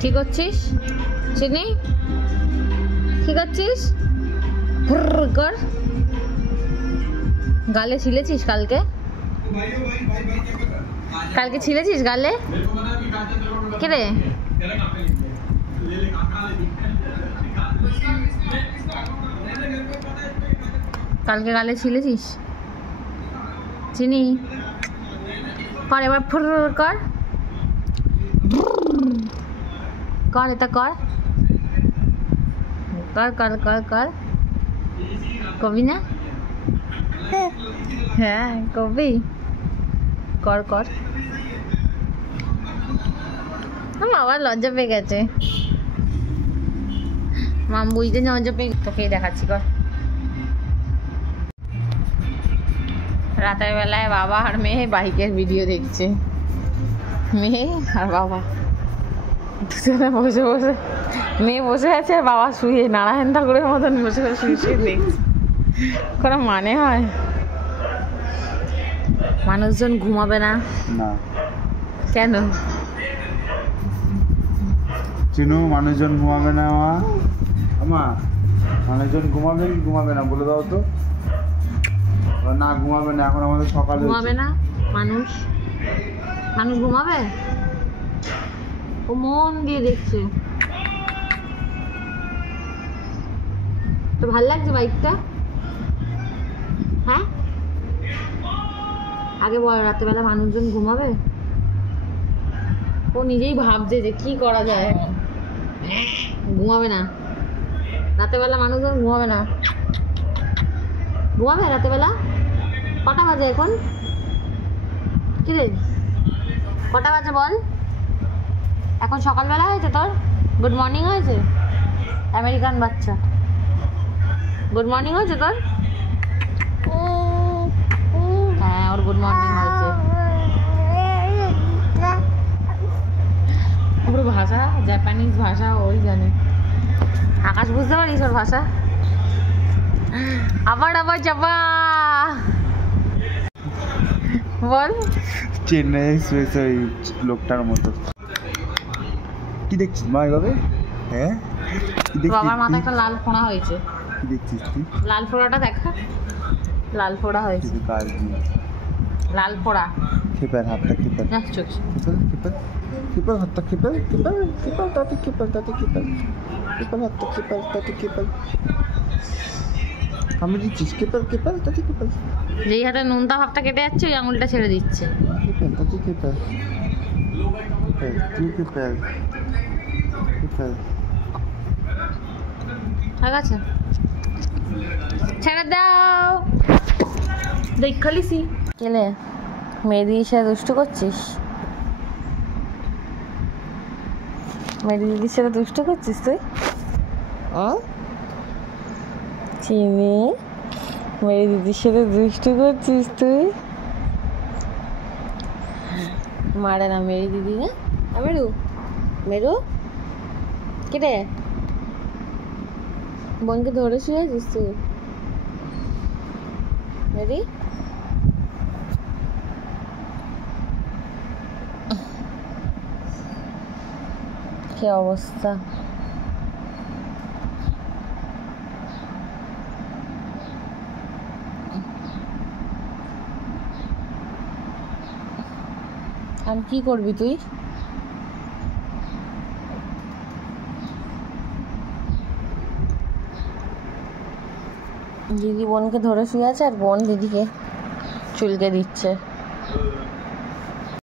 কি করছিস চিনি? কি করছিস? কর। গালে ছিলেছিস কালকে? কালকে ছিলেছিস গালে? কে রে? কালকে গালে ছিলেছিস চিনি? কর এবার ফুর কর কর, এটা কর কর কর কর কর। কবি না? হ্যাঁ কবি, কর কর। আবার লজ্জা পেয়ে গেছে, মাম বুঝতে লজ্জা পেয়ে। তোকেই দেখাচ্ছি, কর। রাতের বেলায় বাবা আর মেয়ে বাইকের ভিডিও দেখছে, মেয়ে আর বাবা দুজনে বসে বসে। মেয়ে বসে আছে আর বাবা শুয়ে নারায়ণ ঠাকুরের মতন বসে বসে শুয়ে শুয়ে দেখছে। কোনো মানে হয়? মানুষজন ঘুমাবে না? কেন চিনু? মানুষজন ঘুমাবে না মা? মানুষজন ঘুমাবে কি ঘুমাবে না বলে দাও তো। না ঘুমাবে না, এখন আমাদের সকালে ঘুমাবে না। মানুষ মানুষ ঘুমাবে? ও মন দিয়ে দেখছে। তো ভাল লাগছে বাইকটা? হ্যাঁ আগে বল, রাত্রেবেলা মানুষজন ঘুমাবে? ও নিজেই ভাবছে যে কি করা যায় এখন। ঘুমাবে না রাতেবেলা, মানুষজন ঘুমাবে না। ঘুমাবে রাতেবেলা? কটা বাজে এখন? কি রে কটা বাজে বল? এখন সকালবেলা হয়েছে তোর? গুড মর্নিং হয়েছে? আমেরিকান বাচ্চা, গুড মর্নিং হয়েছে তোর? হ্যাঁ ওর গুড মর্নিং হয়েছে। পুরো ভাষা জাপানিজ ভাষা ওই জানে। আকাশ বুঝতে পারিস ওর ভাষা? আবার আবার চাপা বল। চেন্নাই এক্সপ্রেস ওই লোকটার মতো। কি দেখছিস মা এভাবে? হ্যাঁ বাবার মাথায় একটা লাল ফোড়া হয়েছে। কি দেখছিস তুই? লাল ফোড়াটা দেখা, লাল ফোড়া হয়েছে। লাল ফোড়া। খেপার হাতটা খেপার। না চোখ খেপার খেপার হাতটা খেপার খেপার খেপার তাতে খেপার তাতে খেপার খেপার হাতটা খেপার তাতে খেপার। আমি দিচ্ছিস খেপার খেপার তাতে খেপার। যেই হাতে নুনতা ভাবটা কেটে যাচ্ছে ওই আঙুলটা ছেড়ে দিচ্ছে। খেপার তাতে খেপার তুই খেপার খেপার। ঠিক আছে ছেড়ে দাও। দেখ খালিসি কেলে মেয়েদির সাথে দুষ্টু করছিস? মেয়েদি দিদির সাথে দুষ্টু করছিস তুই? চিনি মেয়ে দিদির সাথে দুষ্টু করছিস তুই? মারে না মেরি দিদি? না মেরু মেরু কি রে? বোনকে ধরে শুয়েছিস তুই? মেরি কি অবস্থা? আর কি করবি তুই? দিদি বোনকে ধরে শুয়ে আছে আর বোন দিদিকে চুলকে দিচ্ছে।